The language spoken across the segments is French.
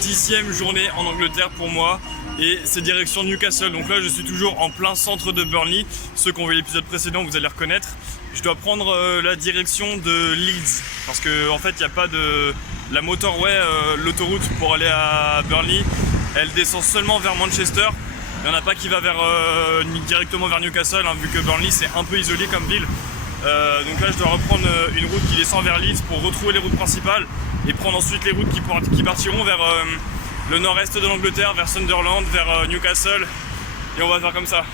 10e journée en Angleterre pour moi et c'est direction Newcastle. Donc là je suis toujours en plein centre de Burnley. Ceux qui ont vu l'épisode précédent vous allez reconnaître. Je dois prendre la direction de Leeds parce que en fait il n'y a pas de... La motorway, l'autoroute pour aller à Burnley, elle descend seulement vers Manchester. Il n'y en a pas qui va directement vers Newcastle vu que Burnley c'est un peu isolé comme ville. Donc là je dois reprendre une route qui descend vers Leeds pour retrouver les routes principales et prendre ensuite les routes qui partiront vers le nord-est de l'Angleterre, vers Sunderland, vers Newcastle et on va faire comme ça.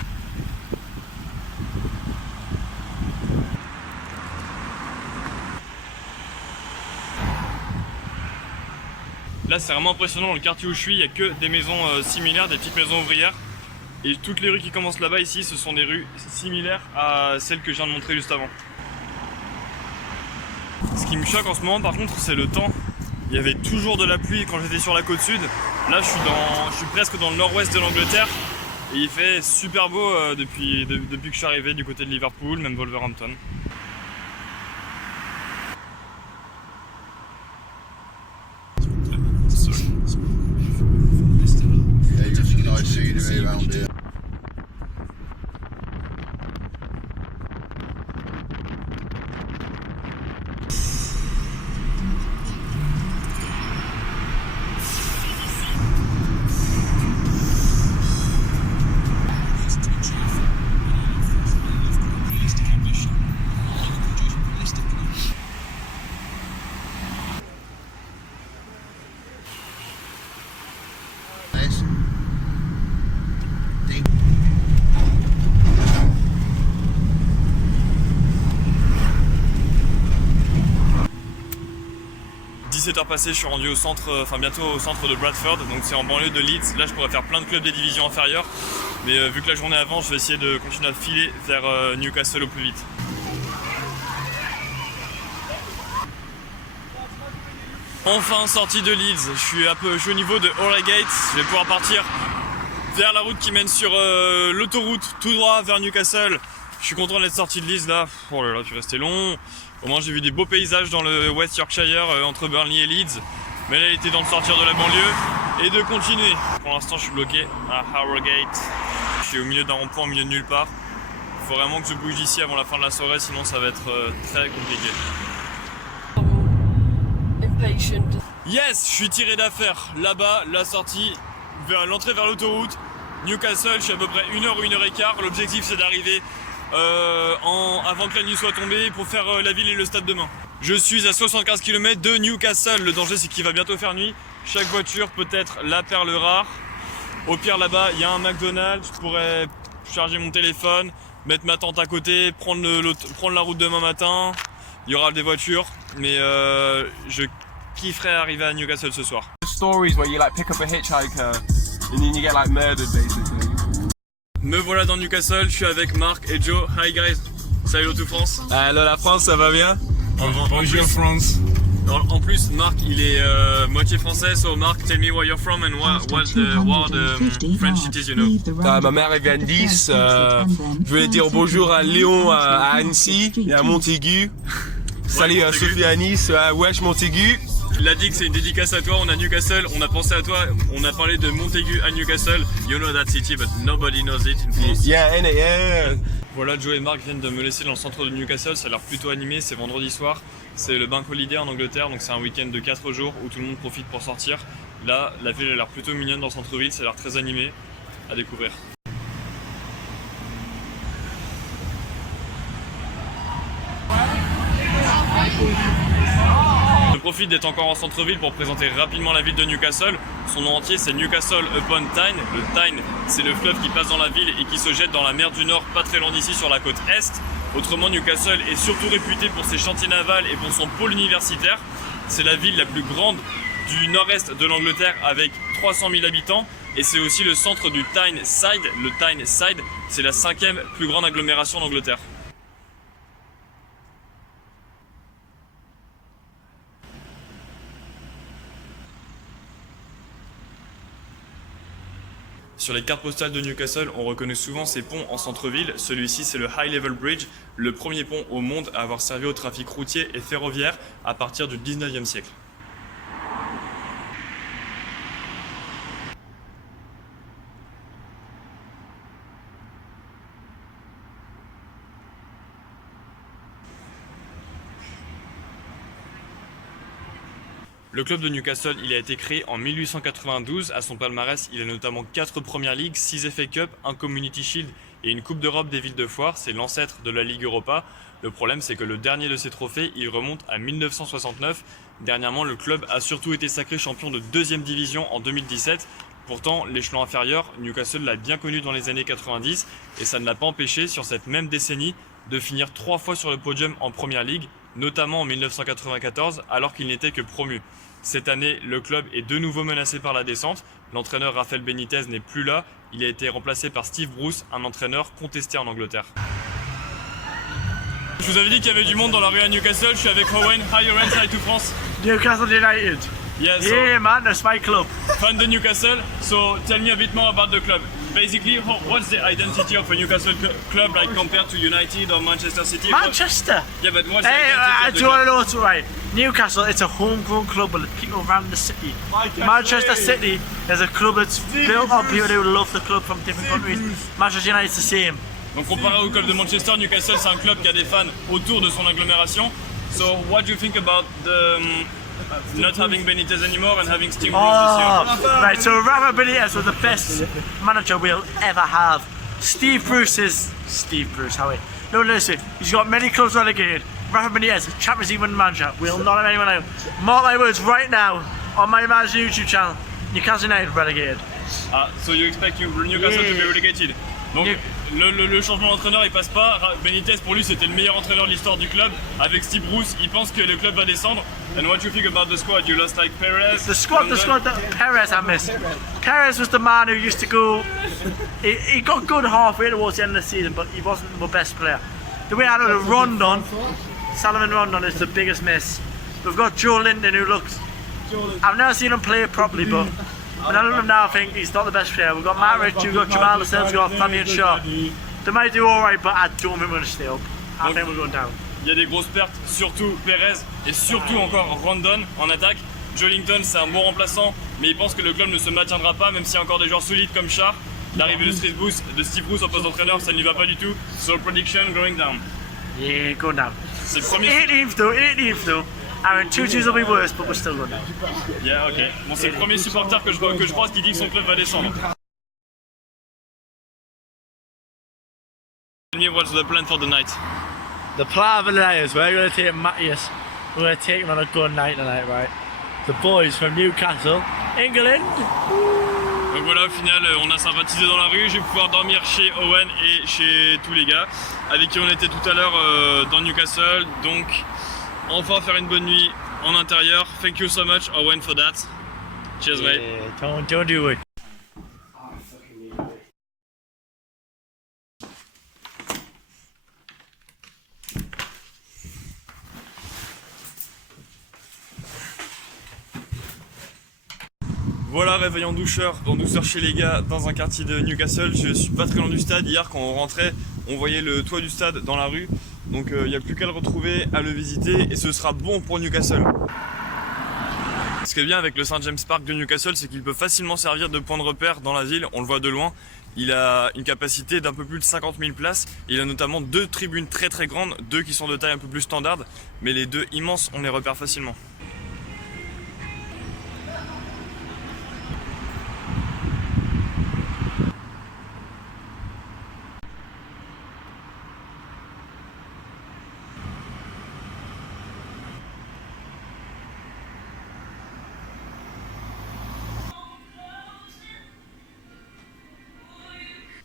Là c'est vraiment impressionnant, dans le quartier où je suis, il n'y a que des maisons similaires, des petites maisons ouvrières. Et toutes les rues qui commencent là-bas ici, ce sont des rues similaires à celles que je viens de montrer juste avant. Ce qui me choque en ce moment par contre, c'est le temps. Il y avait toujours de la pluie quand j'étais sur la côte sud. Là je suis presque dans le nord-ouest de l'Angleterre. Et il fait super beau depuis que je suis arrivé du côté de Liverpool, même Wolverhampton. Heures passées, je suis rendu au centre, bientôt au centre de Bradford, donc c'est en banlieue de Leeds. Là je pourrais faire plein de clubs des divisions inférieures, mais vu que la journée avant, je vais essayer de continuer à filer vers Newcastle au plus vite. Enfin sorti de Leeds, je suis au niveau de Harrogate, je vais pouvoir partir vers la route qui mène sur l'autoroute tout droit vers Newcastle. Je suis content d'être sorti de Leeds là, oh là là, tu restais long. Au moins j'ai vu des beaux paysages dans le West Yorkshire entre Burnley et Leeds. Mais là il était temps de sortir de la banlieue et de continuer. Pour l'instant je suis bloqué à Harrogate. Je suis au milieu d'un rond-point, au milieu de nulle part. Il faut vraiment que je bouge d'ici avant la fin de la soirée, sinon ça va être très compliqué. Yes, je suis tiré d'affaire. Là-bas, la sortie, vers l'entrée vers l'autoroute. Newcastle, je suis à peu près 1 heure ou 1 heure et quart. L'objectif c'est d'arriver avant que la nuit soit tombée pour faire la ville et le stade demain. Je suis à 75 km de Newcastle. Le danger c'est qu'il va bientôt faire nuit. Chaque voiture peut être la perle rare. Au pire là-bas il y a un McDonald's. Je pourrais charger mon téléphone, mettre ma tente à côté, prendre la route demain matin. Il y aura des voitures, mais je kifferais arriver à Newcastle ce soir. Stories where you like pick up a hitchhiker and then you get like murdered basically. Me voilà dans Newcastle, je suis avec Marc et Joe. Hi guys, salut to France. Hello la France, ça va bien? Bonjour France. En plus, Marc il est moitié français, so Marc, tell me where you're from and what the French cities you know. Ma mère elle vient de Nice, je voulais dire bonjour à Léon à Annecy et à Montaigu. Salut à Sophie à Nice, à Wesh Montaigu. Il a dit que c'est une dédicace à toi, on a Newcastle, on a pensé à toi, on a parlé de Montaigu à Newcastle. You know that city but nobody knows it in France. Yeah. Voilà, Joe et Marc viennent de me laisser dans le centre de Newcastle, ça a l'air plutôt animé, c'est vendredi soir. C'est le Bank Holiday en Angleterre, donc c'est un week-end de 4 jours où tout le monde profite pour sortir. Là, la ville a l'air plutôt mignonne dans le centre-ville, ça a l'air très animé, à découvrir. Je profite d'être encore en centre-ville pour présenter rapidement la ville de Newcastle. Son nom entier c'est Newcastle upon Tyne. Le Tyne c'est le fleuve qui passe dans la ville et qui se jette dans la mer du Nord pas très loin d'ici sur la côte Est. Autrement Newcastle est surtout réputé pour ses chantiers navals et pour son pôle universitaire. C'est la ville la plus grande du nord-est de l'Angleterre avec 300 000 habitants. Et c'est aussi le centre du Tyneside. Le Tyneside c'est la 5e plus grande agglomération d'Angleterre. Sur les cartes postales de Newcastle, on reconnaît souvent ces ponts en centre-ville. Celui-ci, c'est le High Level Bridge, le premier pont au monde à avoir servi au trafic routier et ferroviaire à partir du 19e siècle. Le club de Newcastle, il a été créé en 1892. À son palmarès, il a notamment 4 Premier League, 6 FA Cup, un Community Shield et une Coupe d'Europe des villes de foire. C'est l'ancêtre de la Ligue Europa. Le problème, c'est que le dernier de ces trophées, il remonte à 1969. Dernièrement, le club a surtout été sacré champion de 2e division en 2017. Pourtant, l'échelon inférieur, Newcastle l'a bien connu dans les années 90 et ça ne l'a pas empêché, sur cette même décennie, de finir 3 fois sur le podium en Premier League, notamment en 1994, alors qu'il n'était que promu. Cette année, le club est de nouveau menacé par la descente. L'entraîneur Rafael Benitez n'est plus là. Il a été remplacé par Steve Bruce, un entraîneur contesté en Angleterre. Je vous avais dit qu'il y avait du monde dans la rue à Newcastle. Je suis avec Owen. Hi Owen, hi to France. Newcastle United. Yeah, so Yeah, man, that's my club. fan de Newcastle. So tell me a bit more about the club. Basically, what's the identity of a Newcastle club like compared to United or Manchester City? Manchester. Yeah, but what's the Hey, identity I of the do want club? to know what's right. Newcastle, it's a homegrown club with people around the city. Manchester City is a club that's built on people who love the club from different countries. Manchester United's the same. Donc comparé au club de Manchester, Newcastle c'est un club qui a des fans autour de son agglomération. So what do you think about the not having Benitez anymore and having Steve Bruce this year? Oh, right, so Rafa Benitez was the best manager we'll ever have. Steve Bruce is Steve Bruce, how no, listen, he's got many clubs relegated. Rafa Benitez, Champions League winning manager, we'll not have anyone out. Mark my words right now on my man's YouTube channel, Newcastle United relegated. Ah, so you expect Newcastle to be relegated? Donc le changement d'entraîneur il passe pas. Benitez pour lui c'était le meilleur entraîneur de l'histoire du club. Avec Steve Bruce, il pense que le club va descendre. And what do you think about the squad? You lost like Perez. The squad that Perez I missed. Perez was the man who used to go. He got good halfway towards the end of the season, but he wasn't the best player. The way I know Rondon, Salomon Rondon is the biggest miss. We've got Joe Linton who looks. I've never seen him play properly, but when I look at him now, I think he's not the best player. We've got Matt Rich, we've got Jamal Lascelles, we've got Fabian Shaw. They might do alright, but I don't think we're going to stay up. I think we're going down. Il y a des grosses pertes, surtout Perez et surtout encore Rondon en attaque. Joelinton c'est un bon remplaçant, mais il pense que le club ne se maintiendra pas, même s'il y a encore des joueurs solides comme Char. L'arrivée de Steve Bruce en poste d'entraîneur, ça ne lui va pas du tout. So prediction going down. Yeah, going down. C'est le premier. 18th though. I mean, 2-2s will be worse, but we're still going down. Yeah, ok. Bon, c'est le premier supporter que je croise qui dit que son club va descendre. Tell me what's the plan for the night? The plan for tonight is we're going to take Matthias. We're going to take him on a good night tonight, right? The boys from Newcastle, England. Donc voilà, au final, on a sympathisé dans la rue. Je vais pouvoir dormir chez Owen et chez tous les gars avec qui on était tout à l'heure dans Newcastle. Donc, enfin faire une bonne nuit en intérieur. Thank you so much, Owen, for that. Cheers, mate. Yeah, don't do it. Voilà, réveil en douceur chez les gars dans un quartier de Newcastle. Je suis pas très loin du stade. Hier, quand on rentrait, on voyait le toit du stade dans la rue. Donc il n'y a plus qu'à le retrouver, à le visiter et ce sera bon pour Newcastle. Ce qui est bien avec le St James Park de Newcastle, c'est qu'il peut facilement servir de point de repère dans la ville. On le voit de loin. Il a une capacité d'un peu plus de 50 000 places. Il a notamment 2 tribunes très très grandes, 2 qui sont de taille un peu plus standard. Mais les 2 immenses, on les repère facilement.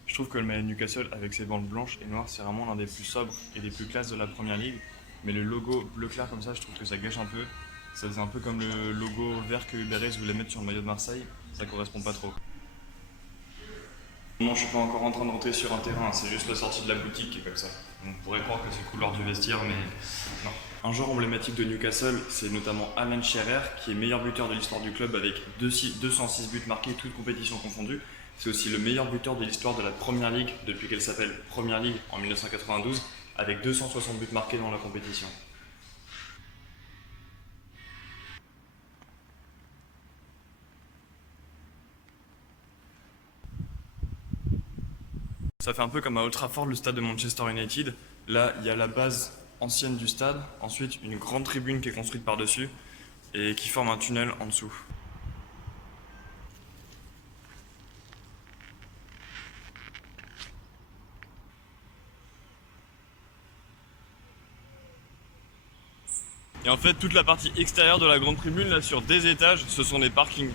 Je trouve que le maillot de Newcastle avec ses bandes blanches et noires, c'est vraiment l'un des plus sobres et des plus classes de la Première Ligue. Mais le logo bleu clair comme ça, je trouve que ça gâche un peu. Ça faisait un peu comme le logo vert que Uber Eats voulait mettre sur le maillot de Marseille. Ça correspond pas trop. Non, je suis pas encore en train de rentrer sur un terrain, c'est juste la sortie de la boutique qui est comme ça. On pourrait croire que c'est couloir du vestiaire, mais non. Un joueur emblématique de Newcastle, c'est notamment Alan Shearer, qui est meilleur buteur de l'histoire du club avec 206 buts marqués, toutes compétitions confondues. C'est aussi le meilleur buteur de l'histoire de la Première Ligue depuis qu'elle s'appelle Première Ligue en 1992, avec 260 buts marqués dans la compétition. Ça fait un peu comme à Old Trafford, le stade de Manchester United. Là, il y a la base ancienne du stade, ensuite une grande tribune qui est construite par-dessus. et qui forme un tunnel en dessous. Et en fait, toute la partie extérieure de la grande tribune, là, sur des étages, ce sont des parkings.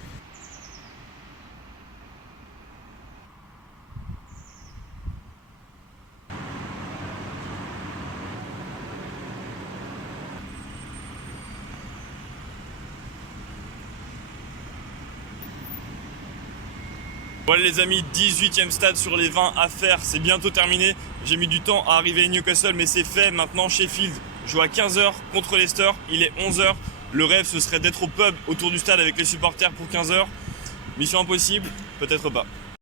Voilà les amis, 18e stade sur les 20 à faire, c'est bientôt terminé. J'ai mis du temps à arriver à Newcastle, mais c'est fait. Maintenant Sheffield joue à 15h contre Leicester, il est 11h. Le rêve ce serait d'être au pub autour du stade avec les supporters pour 15h. Mission impossible, peut-être pas.